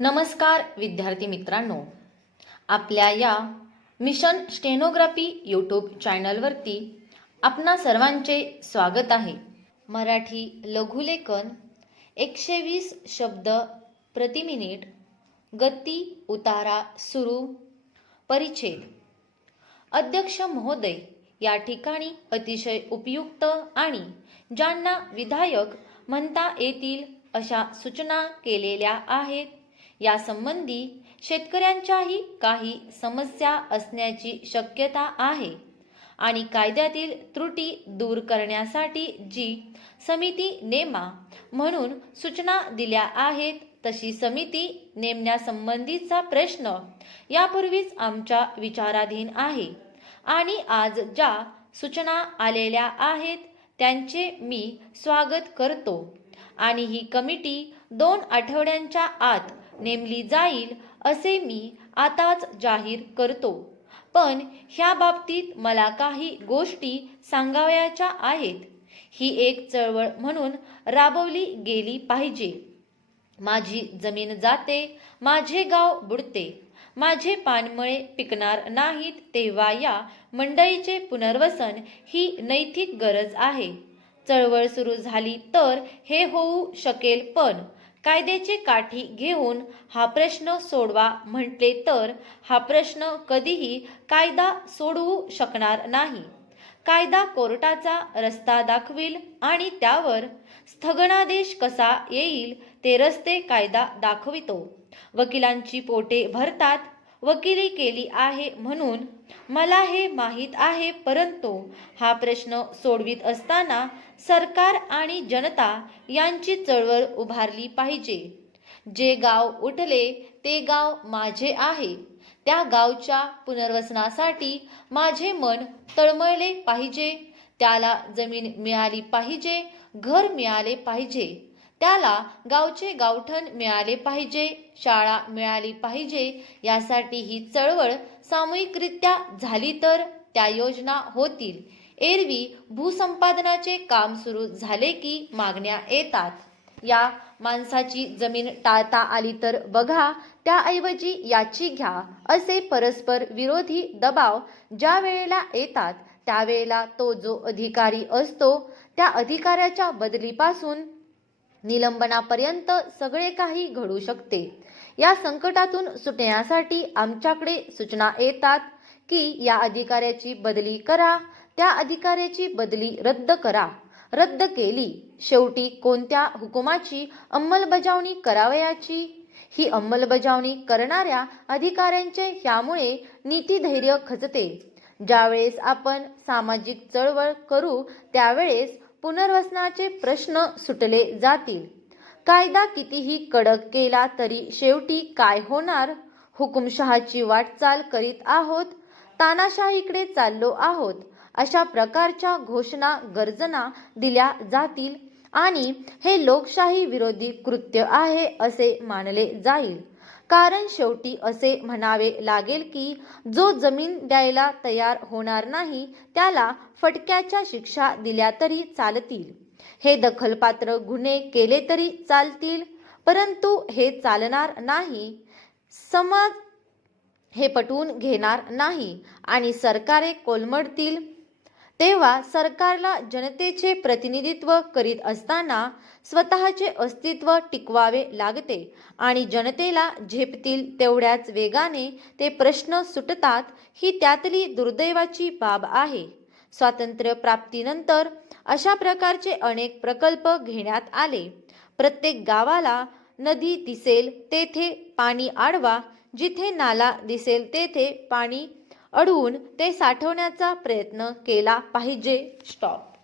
नमस्कार विद्यार्थी मित्रांनो. आपल्या या मिशन स्टेनोग्राफी यूट्यूब चॅनलवरती आपणा सर्वांचे स्वागत आहे. मराठी लघुलेखन एकशे वीस शब्द प्रति मिनिट गती उतारा सुरू परिच्छेद. अध्यक्ष महोदय या ठिकाणी अतिशय उपयुक्त आणि ज्यांना विधायक म्हणता येतील अशा सूचना केलेल्या आहेत. यासंबंधी शेतकऱ्यांच्याही काही समस्या असण्याची शक्यता आहे आणि कायद्यातील त्रुटी दूर करण्यासाठी जी समिती नेमा म्हणून सूचना दिल्या आहेत तशी समिती नेमण्यासंबंधीचा प्रश्न यापूर्वीच आमच्या विचाराधीन आहे आणि आज ज्या सूचना आलेल्या आहेत त्यांचे मी स्वागत करतो आणि ही कमिटी दोन आठवड्यांच्या आत नेमली जाईल असे मी आताच जाहीर करतो. पण ह्या बाबतीत मला काही गोष्टी सांगावयाच्या आहेत. ही एक चळवळ म्हणून राबवली गेली पाहिजे. माझी जमीन जाते माझे गाव बुडते माझे पानमळे पिकणार नाहीत तेव्हा या मंडळीचे पुनर्वसन ही नैतिक गरज आहे. चळवळ सुरू झाली तर हे होऊ शकेल पण कायद्याची काठी घेऊन हा प्रश्न सोडवा म्हटले तर हा प्रश्न कधीही कायदा सोडवू शकणार नाही. कायदा कोर्टाचा रस्ता दाखविल आणि त्यावर स्थगनादेश कसा येईल ते रस्ते कायदा दाखवितो. वकिलांची पोटे भरतात वकिली केली आहे म्हणून मला हे माहीत आहे परंतु हा प्रश्न सोडवित असताना सरकार आणि जनता यांची चळवळ उभारली पाहिजे. जे गाव उठले ते गाव माझे आहे. त्या गावच्या पुनर्वसनासाठी माझे मन तळमळले पाहिजे. त्याला जमीन मिळाली पाहिजे घर मिळाले पाहिजे. त्याला गावचे गावठण मिळाले पाहिजे शाळा मिळाली पाहिजे यासाठी ही चळवळ सामूहिकरित्या झाली तर त्या योजना होतील. एरवी भूसंपादनाचे काम सुरू झाले की मागण्या येतात. या माणसाची जमीन टाळता आली तर बघा त्याऐवजी याची घ्या असे परस्पर विरोधी दबाव ज्या वेळेला येतात त्यावेळेला तो जो अधिकारी असतो त्या अधिकाऱ्याच्या बदलीपासून निलंबनापर्यंत सगळे काही घडू शकते. या संकटातून सुटण्यासाठी आमच्याकडे सूचना येतात की या अधिकाऱ्याची बदली करा त्या अधिकाऱ्याची बदली रद्द करा. रद्द केली. शेवटी कोणत्या हुकुमाची अंमलबजावणी करावयाची? ही अंमलबजावणी करणाऱ्या अधिकाऱ्यांचे ह्यामुळे नीतीधैर्य खचते. ज्यावेळेस आपण सामाजिक चळवळ करू त्यावेळेस पुनर्वसनाचे प्रश्न सुटले जातील. कायदा कितीही कडक केला तरी शेवटी काय होणार? हुकुमशहाची वाटचाल करीत आहोत तानाशाहीकडे चाललो आहोत अशा प्रकारच्या घोषणा गर्जना दिल्या जातील आणि हे लोकशाही विरोधी कृत्य आहे असे मानले जाईल. कारण शेवटी असे म्हणावे लागेल की जो जमीन द्यायला तयार होणार नाही त्याला फटक्याच्या शिक्षा दिल्या तरी चालतील. हे दखलपात्र गुन्हे केले तरी चालतील परंतु हे चालणार नाही. समाज हे पटवून घेणार नाही आणि सरकारे कोलमडतील. तेव्हा सरकारला जनतेचे प्रतिनिधित्व करीत असताना स्वतःचे अस्तित्व टिकवावे लागते आणि जनतेला झेपतील तेवढ्याच वेगाने ते प्रश्न सुटतात ही त्यातली दुर्दैवाची बाब आहे. स्वातंत्र्य प्राप्तीनंतर अशा प्रकारचे अनेक प्रकल्प घेण्यात आले. प्रत्येक गावाला नदी दिसेल तेथे पाणी आडवा जिथे नाला दिसेल तेथे पाणी अडवून ते साठवण्याचा प्रयत्न केला पाहिजे. स्टॉप